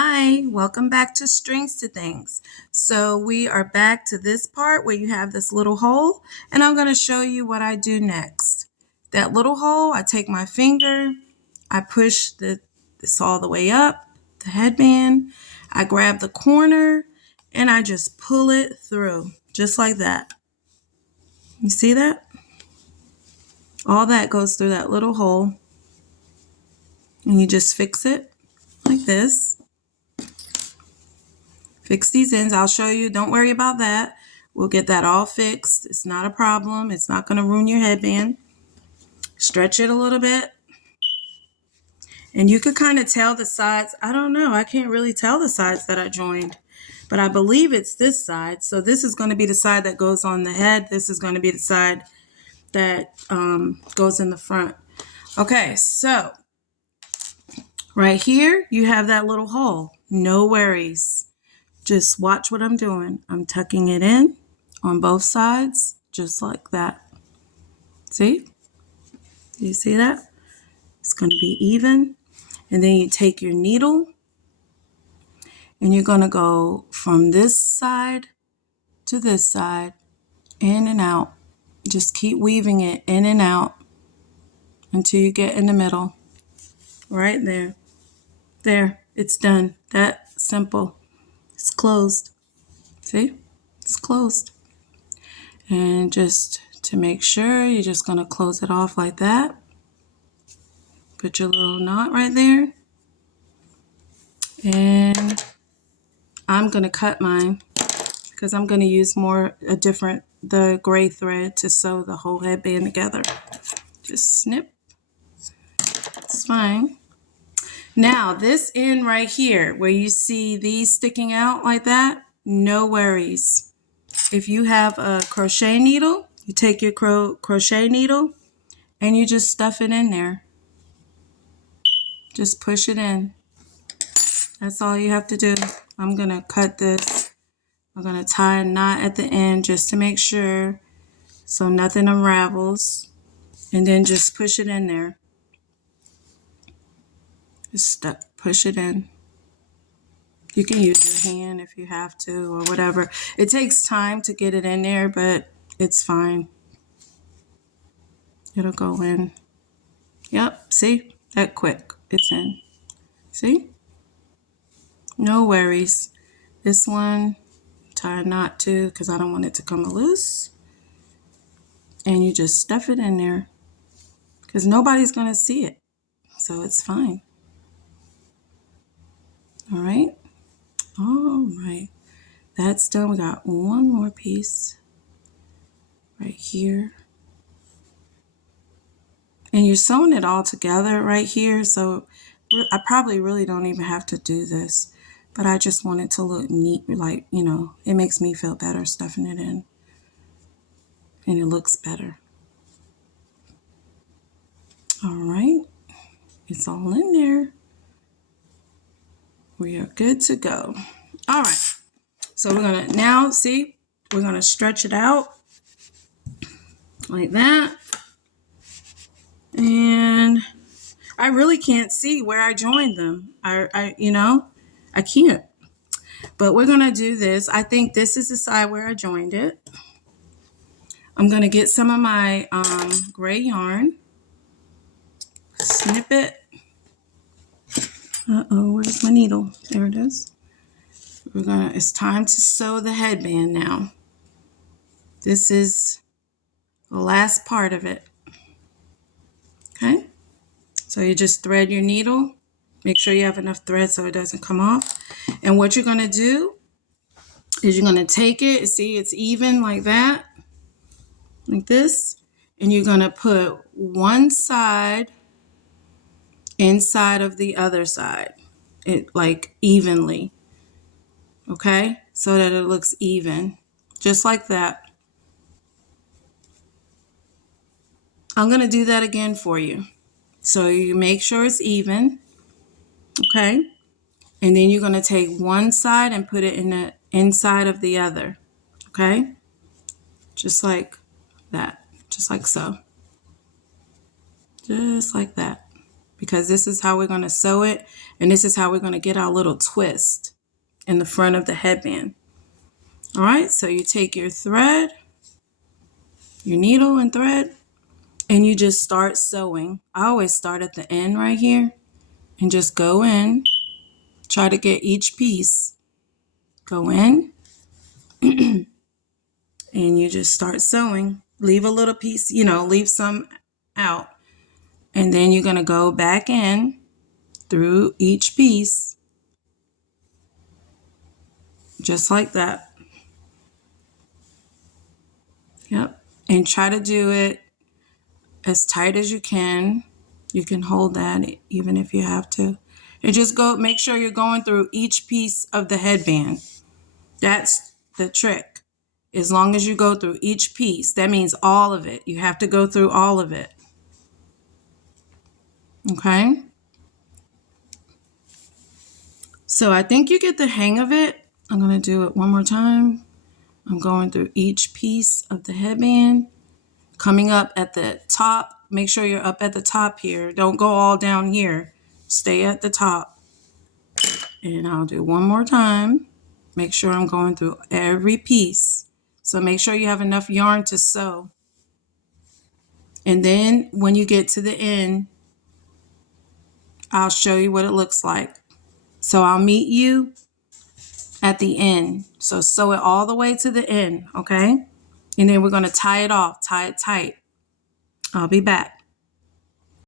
Hi, welcome back to Strings to Things. So we are back to this part where you have this little hole, and I'm going to show you what I do next. That little hole, I take my finger, I push this all the way up, the headband, I grab the corner, and I just pull it through, just like that. You see that? All that goes through that little hole, and you just fix it like this. Fix these ends. I'll show you. Don't worry about that. We'll get that all fixed. It's not a problem. It's not going to ruin your headband. Stretch it a little bit. And you could kind of tell the sides. I don't know. I can't really tell the sides that I joined. But I believe it's this side. So this is going to be the side that goes on the head. This is going to be the side that goes in the front. Okay, so right here, you have that little hole. No worries. Just watch what I'm doing. I'm tucking it in on both sides, just like that. See? Do you see that? It's going to be even. And then you take your needle and you're going to go from this side to this side, in and out. Just keep weaving it in and out until you get in the middle. Right there. There. It's done. That simple. It's closed. See? It's closed. And just to make sure, you're just going to close it off like that. Put your little knot right there. And I'm going to cut mine because I'm going to use the gray thread to sew the whole headband together. Just snip. It's fine. Now, this end right here, where you see these sticking out like that, no worries. If you have a crochet needle, you take your crochet needle and you just stuff it in there. Just push it in. That's all you have to do. I'm going to cut this. I'm going to tie a knot at the end just to make sure so nothing unravels. And then just push it in there. Just push it in. You can use your hand if you have to or whatever. It takes time to get it in there, but it's fine. It'll go in. Yep, see? That quick. It's in. See? No worries. This one, tie a knot to because I don't want it to come loose. And you just stuff it in there because nobody's going to see it. So it's fine. All right. All right. That's done. We got one more piece right here. And you're sewing it all together right here. So I probably really don't even have to do this. But I just want it to look neat. Like, you know, it makes me feel better stuffing it in. And it looks better. All right. It's all in there. We are good to go. All right. So we're going to now, see, we're going to stretch it out like that. And I really can't see where I joined them. I can't. But we're going to do this. I think this is the side where I joined it. I'm going to get some of my gray yarn. Snip it. Uh-oh, where's my needle? There it is. It's time to sew the headband now. This is the last part of it. Okay? So you just thread your needle. Make sure you have enough thread so it doesn't come off. And what you're going to do is you're going to take it. See, it's even like that. Like this. And you're going to put one side inside of the other side. It like evenly. Okay? So that it looks even. Just like that. I'm going to do that again for you. So you make sure it's even. Okay? And then you're going to take one side and put it in the inside of the other. Okay? Just like that. Just like so. Just like that. Because this is how we're going to sew it And this is how we're going to get our little twist in the front of the headband. All right, so you take your thread, your needle and thread, and you just start sewing. I always start at the end right here and just go in, try to get each piece, go in, and you just start sewing. Leave a little piece, leave some out. And then you're going to go back in through each piece, just like that. Yep. And try to do it as tight as you can. You can hold that even if you have to. And just make sure you're going through each piece of the headband. That's the trick. As long as you go through each piece, that means all of it. You have to go through all of it. Okay? So I think you get the hang of it. I'm going to do it one more time. I'm going through each piece of the headband. Coming up at the top. Make sure you're up at the top here. Don't go all down here. Stay at the top. And I'll do one more time. Make sure I'm going through every piece. So make sure you have enough yarn to sew. And then when you get to the end, I'll show you what it looks like. So I'll meet you at the end. So sew it all the way to the end, okay? And then we're going to tie it off, tie it tight. I'll be back.